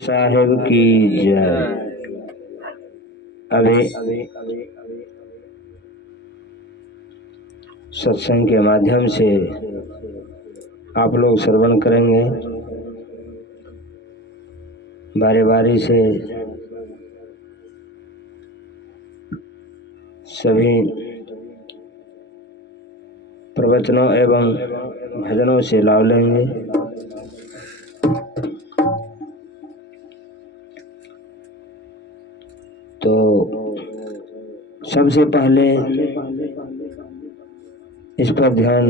साहेब की जय। अभी सत्संग के माध्यम से आप लोग श्रवण करेंगे। बारी बारी से सभी प्रवचनों एवं भजनों से लाभ लेंगे। तो सबसे पहले इस पर ध्यान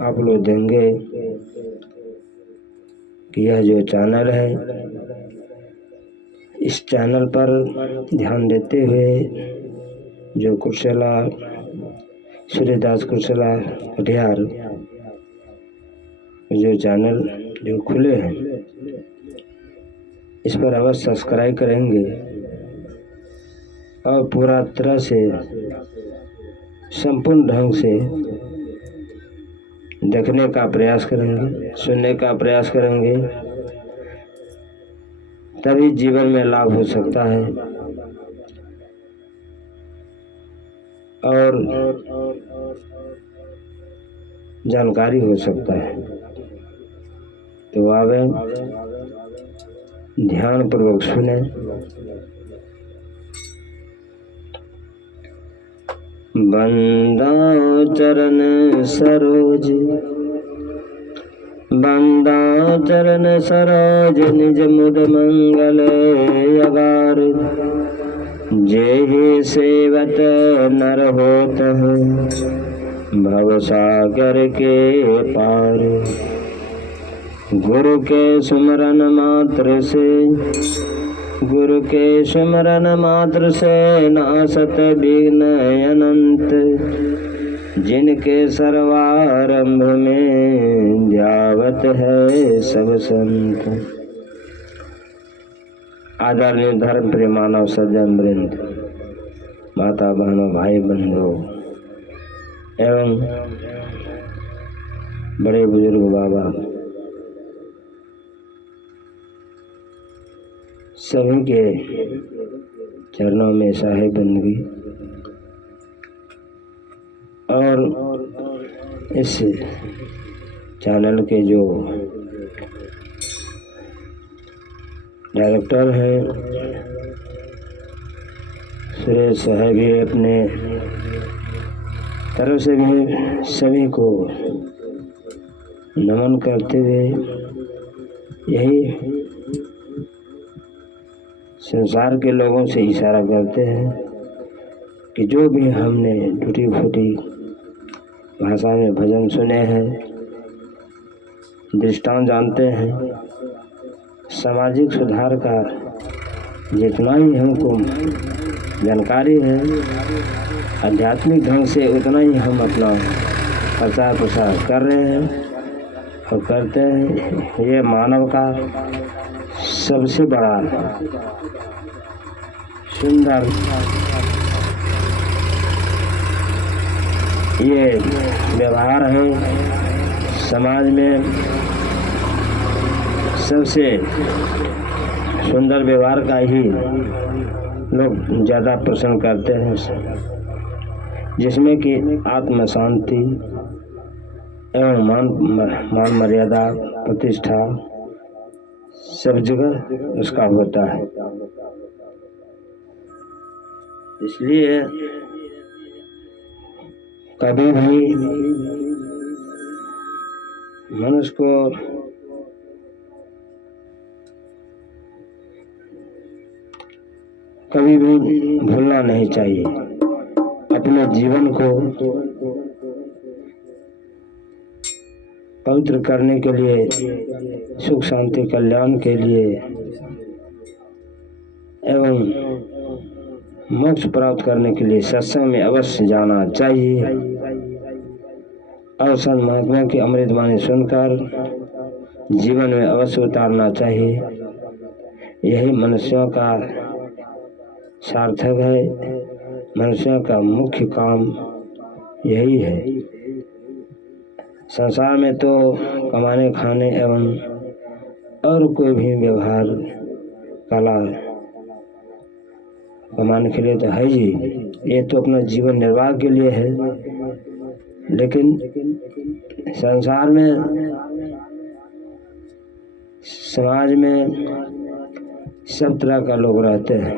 आप लोग देंगे कि यह जो चैनल है, इस चैनल पर ध्यान देते हुए जो कुर्सेला सूर्यदास कुर्सेला कटिहार जो चैनल जो खुले हैं, इस पर अवश्य सब्सक्राइब करेंगे और पूरा तरह से संपूर्ण ढंग से देखने का प्रयास करेंगे, सुनने का प्रयास करेंगे, तभी जीवन में लाभ हो सकता है और जानकारी हो सकता है। तो आवे ध्यान पूर्वक सुने। बंदा चरण सरोज, बंदा चरण सरोज, निज मुद मंगल अगार। जे सेवत नर होत हैं, भव सागर के पार। गुरु के सुमरन मात्र से, गुरु के सुमरन मात्र से नासत विघ्न अनंत। जिनके सर्वारंभ में ध्यावत है सब संत। आदरणीय धर्म प्रिय मानव सज्जन वृंद, माता बहनों भाई बंधु एवं बड़े बुजुर्ग बाबा, सभी के चरणों में साहेब बंदगी। और इस चैनल के जो डायरेक्टर हैं सुरेश साहब, भी अपने तरफ से भी सभी को नमन करते हुए यही संसार के लोगों से इशारा करते हैं कि जो भी हमने टूटी फूटी भाषा में भजन सुने हैं, दृष्टांत जानते हैं, सामाजिक सुधार का जितना ही हमको जानकारी है, आध्यात्मिक ढंग से उतना ही हम अपना प्रचार प्रसार कर रहे हैं और करते हैं। ये मानव का सबसे बड़ा सुंदर ये व्यवहार है। समाज में सबसे सुंदर व्यवहार का ही लोग ज़्यादा पसंद करते हैं, जिसमें कि आत्म शांति एवं मान मर्यादा प्रतिष्ठा सब जगह उसका होता है। इसलिए कभी भी मनुष्य को कभी भी भूलना नहीं चाहिए। अपने जीवन को पवित्र करने के लिए, सुख शांति कल्याण के लिए एवं मोक्ष प्राप्त करने के लिए सत्संग में अवश्य जाना चाहिए और संत महात्मा की अमृत वाणी सुनकर जीवन में अवश्य उतारना चाहिए। यही मनुष्यों का सार्थक है, मनुष्यों का मुख्य काम यही है। संसार में तो कमाने खाने एवं और कोई भी व्यवहार कला कमाने के लिए तो है ही, ये तो अपना जीवन निर्वाह के लिए है। लेकिन संसार में, समाज में सब तरह का लोग रहते हैं,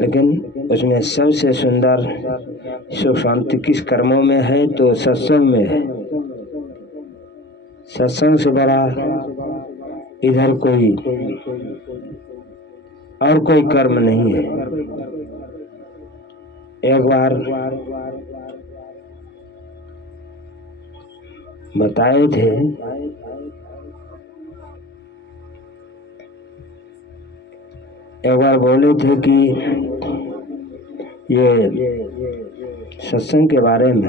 लेकिन उसमें सबसे सुंदर सुख शांति किस कर्मों में है? तो सत्संग में है। सत्संग से बड़ा इधर कोई और कोई कर्म नहीं है। एक बार बताए थे, एक बार बोले थे कि ये सत्संग के बारे में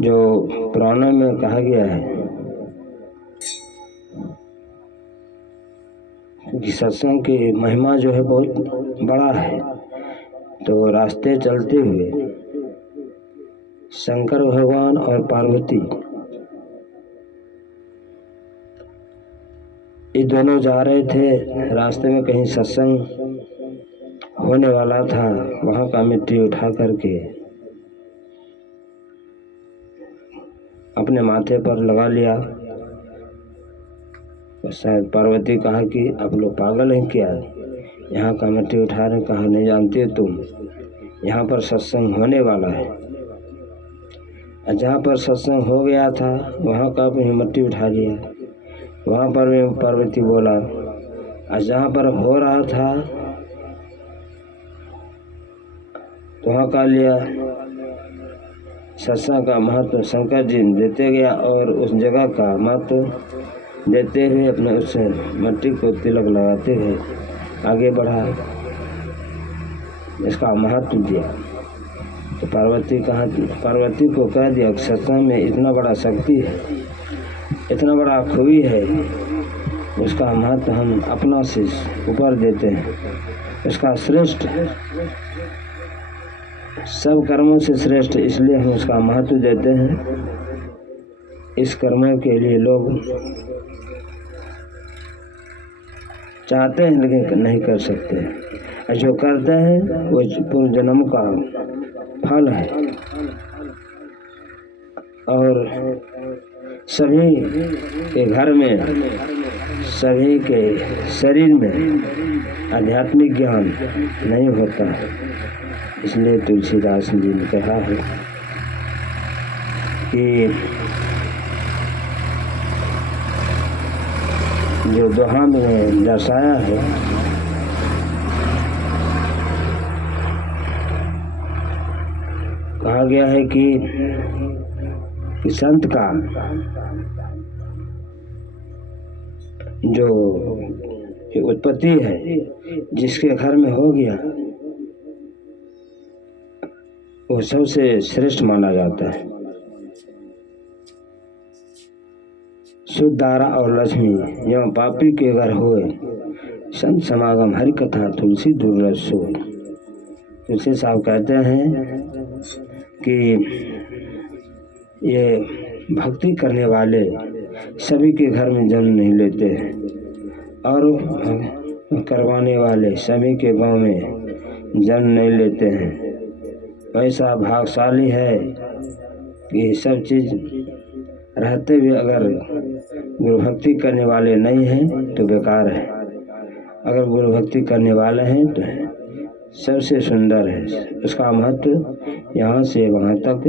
जो पुराणों में कहा गया है कि सत्संग की महिमा जो है बहुत बड़ा है। तो रास्ते चलते हुए शंकर भगवान और पार्वती ये दोनों जा रहे थे। रास्ते में कहीं सत्संग होने वाला था, वहां का मिट्टी उठा करके अपने माथे पर लगा लिया। तो शायद पार्वती कहा कि आप लोग पागल हैं क्या, यहाँ का मिट्टी उठा रहे? कहा नहीं जानते तुम, यहाँ पर सत्संग होने वाला है। जहाँ पर सत्संग हो गया था वहाँ का अपनी मिट्टी उठा लिया। वहाँ पर भी पार्वती बोला, और जहाँ पर हो रहा था तो वहाँ का लिया। सत्संग का महत्व शंकर जी देते गया और उस जगह का महत्व देते हुए अपने उस मिट्टी को तिलक लगाते हुए आगे बढ़ा, इसका महत्व दिया। तो पार्वती को कह दिया कि सत्संग में इतना बड़ा शक्ति है, इतना बड़ा खूबी है, उसका महत्व हम अपना से ऊपर देते हैं। उसका श्रेष्ठ, सब कर्मों से श्रेष्ठ, इसलिए हम उसका महत्व देते हैं। इस कर्मों के लिए लोग चाहते हैं लेकिन नहीं कर सकते, और जो करते हैं वो पूर्व जन्म का फल है। और सभी के घर में, सभी के शरीर में आध्यात्मिक ज्ञान नहीं होता। इसलिए तुलसीदास जी ने कहा है कि जो दोहा में दर्शाया है, कहा गया है कि संत का जो उत्पत्ति है जिसके घर में हो गया वो सबसे श्रेष्ठ माना जाता है। शुद्ध दारा और लक्ष्मी एवं पापी के घर होए, संत समागम हरि कथा तुलसी दुर्लभ सोए। तुलसी साहब कहते हैं कि ये भक्ति करने वाले सभी के घर में जन्म नहीं लेते हैं, और करवाने वाले सभी के गांव में जन्म नहीं लेते हैं। ऐसा भाग्यशाली है कि सब चीज़ रहते हुए अगर गुरु भक्ति करने वाले नहीं हैं तो बेकार है, अगर गुरु भक्ति करने वाले हैं तो सबसे सुंदर है। उसका महत्व यहाँ से वहाँ तक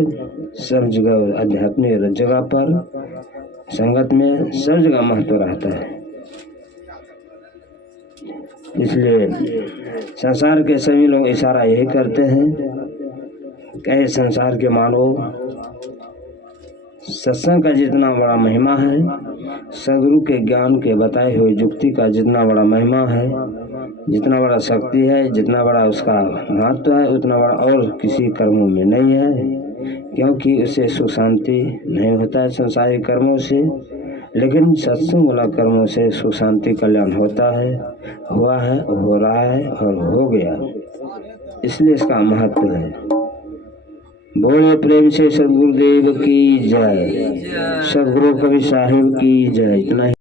सब जगह, आध्यात्मिक जगह पर, संगत में, सब जगह महत्व रहता है। इसलिए संसार के सभी लोग इशारा यही करते हैं कि संसार के मानव, सत्संग का जितना बड़ा महिमा है, सदगुरु के ज्ञान के बताए हुए युक्ति का जितना बड़ा महिमा है, जितना बड़ा शक्ति है, जितना बड़ा उसका महत्व है, उतना बड़ा और किसी कर्मों में नहीं है। क्योंकि उससे सुख शांति नहीं होता है संसारिक कर्मों से, लेकिन सत्संग वाला कर्मों से सुख शांति कल्याण होता है, हुआ है, हो रहा है और हो गया। इसलिए इसका महत्व है। बोले प्रेम से सदगुरुदेव की जय, सदगुरु कबीर साहिब की जय। इतना